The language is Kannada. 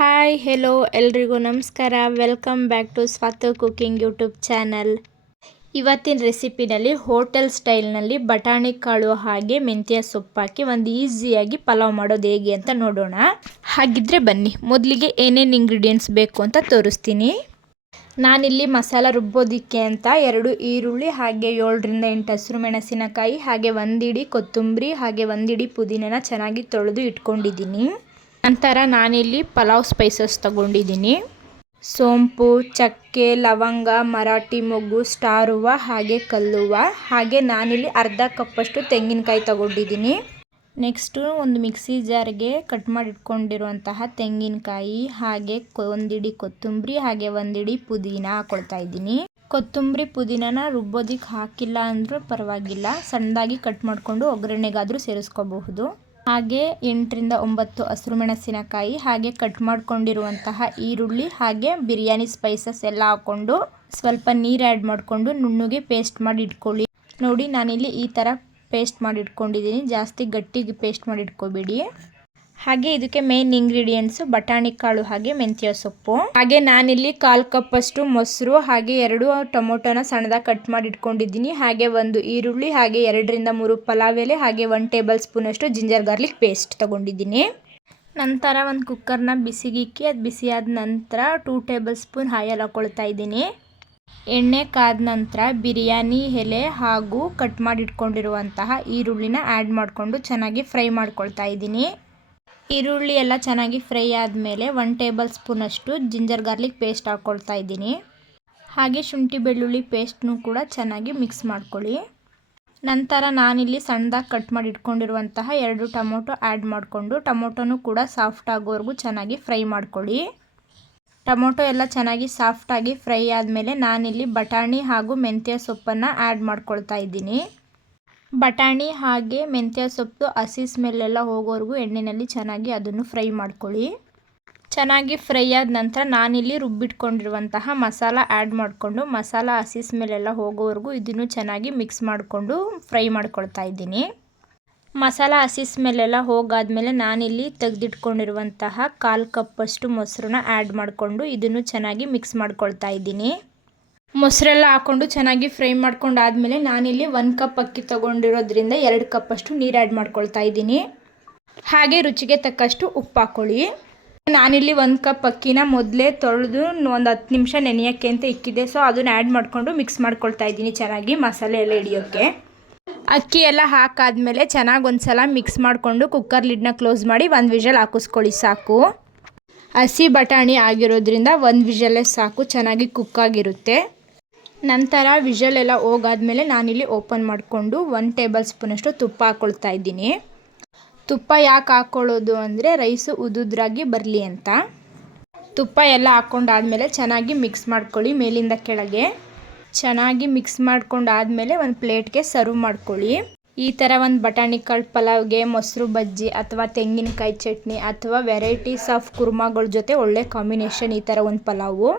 ಹಾಯ್ ಹೆಲೋ ಎಲ್ರಿಗೂ ನಮಸ್ಕಾರ. Welcome back to Swathu cooking YouTube channel. ಇವತ್ತಿನ ರೆಸಿಪಿನಲ್ಲಿ ಹೋಟೆಲ್ ಸ್ಟೈಲ್ನಲ್ಲಿ ಬಟಾಣಿ ಕಾಳು ಹಾಗೆ ಮೆಂತ್ಯ ಸೊಪ್ಪು ಹಾಕಿ ಒಂದು ಈಸಿಯಾಗಿ ಪಲಾವ್ ಮಾಡೋದು ಹೇಗೆ ಅಂತ ನೋಡೋಣ. ಹಾಗಿದ್ರೆ ಬನ್ನಿ, ಮೊದಲಿಗೆ ಏನೇನು ಇಂಗ್ರೀಡಿಯೆಂಟ್ಸ್ ಬೇಕು ಅಂತ ತೋರಿಸ್ತೀನಿ. ನಾನಿಲ್ಲಿ ಮಸಾಲ ರುಬ್ಬೋದಕ್ಕೆ ಅಂತ 2 ಈರುಳ್ಳಿ ಹಾಗೆ 7ರಿಂದ 8 ಹಸಿರು ಮೆಣಸಿನಕಾಯಿ ಹಾಗೆ 1 ಇಡಿ ಕೊತ್ತಂಬರಿ ಹಾಗೆ 1 ಇಡಿ ಪುದೀನನ ಚೆನ್ನಾಗಿ ತೊಳೆದು ಇಟ್ಕೊಂಡಿದ್ದೀನಿ. ನಂತರ ನಾನಿಲ್ಲಿ ಪಲಾವ್ ಸ್ಪೈಸಸ್ ತಗೊಂಡಿದ್ದೀನಿ. ಸೋಂಪು, ಚಕ್ಕೆ, ಲವಂಗ, ಮರಾಠಿ ಮೊಗ್ಗು, ಸ್ಟಾರ್ ಹೂವು ಹಾಗೆ ಕಲ್ಲುವ. ಹಾಗೆ ನಾನಿಲ್ಲಿ ಅರ್ಧ ಕಪ್ಪಷ್ಟು ತೆಂಗಿನಕಾಯಿ ತಗೊಂಡಿದ್ದೀನಿ. ನೆಕ್ಸ್ಟು ಒಂದು ಮಿಕ್ಸಿ ಜಾರ್ಗೆ ಕಟ್ ಮಾಡಿ ಇಟ್ಕೊಂಡಿರುವಂತಹ ತೆಂಗಿನಕಾಯಿ ಹಾಗೆ 1 ಇಡಿ ಕೊತ್ತಂಬರಿ ಹಾಗೆ 1 ಇಡಿ ಪುದೀನ ಹಾಕೊಳ್ತಾ ಇದ್ದೀನಿ. ಕೊತ್ತಂಬರಿ ಪುದೀನನ ರುಬ್ಬೋದಿಕ್ಕೆ ಹಾಕಿಲ್ಲ ಅಂದರೂ ಪರವಾಗಿಲ್ಲ, ಸಣ್ಣದಾಗಿ ಕಟ್ ಮಾಡಿಕೊಂಡು ಒಗ್ಗರಣೆಗಾದರೂ ಸೇರಿಸ್ಕೋಬಹುದು. ಹಾಗೆ 8ರಿಂದ 9 ಹಸಿರು ಮೆಣಸಿನಕಾಯಿ ಹಾಗೆ ಕಟ್ ಮಾಡ್ಕೊಂಡಿರುವಂತಹ ಈರುಳ್ಳಿ ಹಾಗೆ ಬಿರಿಯಾನಿ ಸ್ಪೈಸಸ್ ಎಲ್ಲ ಹಾಕ್ಕೊಂಡು ಸ್ವಲ್ಪ ನೀರು ಆ್ಯಡ್ ಮಾಡಿಕೊಂಡು ನುಣ್ಣಗೆ ಪೇಸ್ಟ್ ಮಾಡಿ ಇಟ್ಕೊಳ್ಳಿ. ನೋಡಿ, ನಾನಿಲ್ಲಿ ಈ ಥರ ಪೇಸ್ಟ್ ಮಾಡಿ ಇಟ್ಕೊಂಡಿದ್ದೀನಿ. ಜಾಸ್ತಿ ಗಟ್ಟಿಗೆ ಪೇಸ್ಟ್ ಮಾಡಿ ಇಟ್ಕೋಬೇಡಿ. ಹಾಗೆ ಇದಕ್ಕೆ ಮೇನ್ ಇಂಗ್ರೀಡಿಯೆಂಟ್ಸು ಬಟಾಣಿ ಕಾಳು ಹಾಗೆ ಮೆಂತ್ಯ ಸೊಪ್ಪು. ಹಾಗೆ ನಾನಿಲ್ಲಿ 1/4 ಕಪ್ಪಷ್ಟು ಮೊಸರು ಹಾಗೆ 2 ಟೊಮೊಟೊನ ಸಣ್ಣದಾಗಿ ಕಟ್ ಮಾಡಿ ಇಟ್ಕೊಂಡಿದ್ದೀನಿ. ಹಾಗೆ 1 ಈರುಳ್ಳಿ ಹಾಗೆ 2ರಿಂದ 3 ಪಲಾವ್ ಎಲೆ ಹಾಗೆ 1 ಟೇಬಲ್ ಸ್ಪೂನ್ ಅಷ್ಟು ಜಿಂಜರ್ ಗಾರ್ಲಿಕ್ ಪೇಸ್ಟ್ ತಗೊಂಡಿದ್ದೀನಿ. ನಂತರ ಒಂದು ಕುಕ್ಕರ್ನ ಬಿಸಿಗಿಕ್ಕಿ ಅದು ಬಿಸಿಯಾದ ನಂತರ 2 ಟೇಬಲ್ ಸ್ಪೂನ್ ಆಯಿಲ್ ಹಾಕೊಳ್ತಾ ಇದ್ದೀನಿ. ಎಣ್ಣೆ ಕಾದ ನಂತರ ಬಿರಿಯಾನಿ ಎಲೆ ಹಾಗೂ ಕಟ್ ಮಾಡಿ ಇಟ್ಕೊಂಡಿರುವಂತಹ ಈರುಳ್ಳಿನ ಆ್ಯಡ್ ಮಾಡಿಕೊಂಡು ಚೆನ್ನಾಗಿ ಫ್ರೈ ಮಾಡ್ಕೊಳ್ತಾ ಇದ್ದೀನಿ. ಈರುಳ್ಳಿ ಎಲ್ಲ ಚೆನ್ನಾಗಿ ಫ್ರೈ ಆದಮೇಲೆ 1 ಟೇಬಲ್ ಸ್ಪೂನ್ ಅಷ್ಟು ಜಿಂಜರ್ ಗಾರ್ಲಿಕ್ ಪೇಸ್ಟ್ ಹಾಕ್ಕೊಳ್ತಾ ಇದ್ದೀನಿ. ಹಾಗೆ ಶುಂಠಿ ಬೆಳ್ಳುಳ್ಳಿ ಪೇಸ್ಟ್ನು ಕೂಡ ಚೆನ್ನಾಗಿ ಮಿಕ್ಸ್ ಮಾಡ್ಕೊಳ್ಳಿ. ನಂತರ ನಾನಿಲ್ಲಿ ಸಣ್ಣದಾಗಿ ಕಟ್ ಮಾಡಿ ಇಟ್ಕೊಂಡಿರುವಂತಹ 2 ಟೊಮೊಟೊ ಆ್ಯಡ್ ಮಾಡಿಕೊಂಡು ಟೊಮೊಟೊನು ಕೂಡ ಸಾಫ್ಟ್ ಆಗೋವರೆಗೂ ಚೆನ್ನಾಗಿ ಫ್ರೈ ಮಾಡ್ಕೊಳ್ಳಿ. ಟೊಮೊಟೊ ಎಲ್ಲ ಚೆನ್ನಾಗಿ ಸಾಫ್ಟಾಗಿ ಫ್ರೈ ಆದಮೇಲೆ ನಾನಿಲ್ಲಿ ಬಟಾಣಿ ಹಾಗೂ ಮೆಂತ್ಯ ಸೊಪ್ಪನ್ನು ಆ್ಯಡ್ ಮಾಡ್ಕೊಳ್ತಾ ಇದ್ದೀನಿ. ಬಟಾಣಿ ಹಾಗೆ ಮೆಂತ್ಯ ಸೊಪ್ಪು ಹಸಿ ಸ್ಮೆಲ್ಲೆಲ್ಲ ಹೋಗೋವರೆಗೂ ಎಣ್ಣೆಯಲ್ಲಿ ಚೆನ್ನಾಗಿ ಅದನ್ನು ಫ್ರೈ ಮಾಡ್ಕೊಳ್ಳಿ. ಚೆನ್ನಾಗಿ ಫ್ರೈ ಆದ ನಂತರ ನಾನಿಲ್ಲಿ ರುಬ್ಬಿಟ್ಕೊಂಡಿರುವಂತಹ ಮಸಾಲ ಆ್ಯಡ್ ಮಾಡಿಕೊಂಡು ಮಸಾಲ ಹಸಿ ಸ್ಮೆಲ್ಲೆಲ್ಲ ಹೋಗೋವರೆಗೂ ಇದನ್ನು ಚೆನ್ನಾಗಿ ಮಿಕ್ಸ್ ಮಾಡಿಕೊಂಡು ಫ್ರೈ ಮಾಡ್ಕೊಳ್ತಾ ಇದ್ದೀನಿ. ಮಸಾಲ ಹಸಿ ಸ್ಮೆಲ್ಲೆಲ್ಲ ಹೋಗಾದ್ಮೇಲೆ ನಾನಿಲ್ಲಿ ತೆಗೆದಿಟ್ಕೊಂಡಿರುವಂತಹ 1/4 ಕಪ್ಪಷ್ಟು ಮೊಸರನ್ನ ಆ್ಯಡ್ ಮಾಡಿಕೊಂಡು ಇದನ್ನು ಚೆನ್ನಾಗಿ ಮಿಕ್ಸ್ ಮಾಡ್ಕೊಳ್ತಾ ಇದ್ದೀನಿ. ಮೊಸರೆಲ್ಲ ಹಾಕ್ಕೊಂಡು ಚೆನ್ನಾಗಿ ಫ್ರೈ ಮಾಡ್ಕೊಂಡಾದ್ಮೇಲೆ ನಾನಿಲ್ಲಿ 1 ಕಪ್ ಅಕ್ಕಿ ತೊಗೊಂಡಿರೋದ್ರಿಂದ 2 ಕಪ್ಪಷ್ಟು ನೀರು ಆ್ಯಡ್ ಮಾಡ್ಕೊಳ್ತಾ ಇದ್ದೀನಿ. ಹಾಗೆ ರುಚಿಗೆ ತಕ್ಕಷ್ಟು ಉಪ್ಪು ಹಾಕ್ಕೊಳ್ಳಿ. ನಾನಿಲ್ಲಿ 1 ಕಪ್ ಅಕ್ಕಿನ ಮೊದಲೇ ತೊಳೆದು ಒಂದು 10 ನಿಮಿಷ ನೆನೆಯೋಕ್ಕೆ ಅಂತ ಇಕ್ಕಿದೆ. ಸೊ ಅದನ್ನು ಆ್ಯಡ್ ಮಾಡಿಕೊಂಡು ಮಿಕ್ಸ್ ಮಾಡ್ಕೊಳ್ತಾ ಇದ್ದೀನಿ ಚೆನ್ನಾಗಿ ಮಸಾಲೆ ಎಲ್ಲ ಹಿಡಿಯೋಕ್ಕೆ. ಅಕ್ಕಿ ಎಲ್ಲ ಹಾಕಾದ್ಮೇಲೆ ಚೆನ್ನಾಗಿ ಒಂದು ಸಲ ಮಿಕ್ಸ್ ಮಾಡಿಕೊಂಡು ಕುಕ್ಕರ್ ಲಿಡ್ನ ಕ್ಲೋಸ್ ಮಾಡಿ 1 ವಿಷಲ್ ಹಾಕಿಸ್ಕೊಳ್ಳಿ ಸಾಕು. ಹಸಿ ಬಟಾಣಿ ಆಗಿರೋದ್ರಿಂದ 1 ವಿಷಲ್ಲೇ ಸಾಕು, ಚೆನ್ನಾಗಿ ಕುಕ್ಕಾಗಿರುತ್ತೆ. ನಂತರ ವಿಷಲ್ ಎಲ್ಲ ಹೋಗಾದ್ಮೇಲೆ ನಾನಿಲ್ಲಿ ಓಪನ್ ಮಾಡಿಕೊಂಡು 1 ಟೇಬಲ್ ಸ್ಪೂನಷ್ಟು ತುಪ್ಪ ಹಾಕ್ಕೊಳ್ತಾ ಇದ್ದೀನಿ. ತುಪ್ಪ ಯಾಕೆ ಹಾಕ್ಕೊಳ್ಳೋದು ಅಂದರೆ ರೈಸು ಉದುದ್ರಾಗಿ ಬರಲಿ ಅಂತ. ತುಪ್ಪ ಎಲ್ಲ ಹಾಕ್ಕೊಂಡಾದ್ಮೇಲೆ ಚೆನ್ನಾಗಿ ಮಿಕ್ಸ್ ಮಾಡ್ಕೊಳ್ಳಿ. ಮೇಲಿಂದ ಕೆಳಗೆ ಚೆನ್ನಾಗಿ ಮಿಕ್ಸ್ ಮಾಡ್ಕೊಂಡಾದ್ಮೇಲೆ ಒಂದು ಪ್ಲೇಟ್ಗೆ ಸರ್ವ್ ಮಾಡ್ಕೊಳ್ಳಿ. ಈ ಥರ ಒಂದು ಬಟಾಣಿ ಕಾಳು ಪಲಾವ್ಗೆ ಮೊಸರು ಬಜ್ಜಿ ಅಥವಾ ತೆಂಗಿನಕಾಯಿ ಚಟ್ನಿ ಅಥವಾ ವೆರೈಟೀಸ್ ಆಫ್ ಕುರ್ಮಾಗಳ ಜೊತೆ ಒಳ್ಳೆ ಕಾಂಬಿನೇಷನ್ ಈ ಥರ ಒಂದು ಪಲಾವು.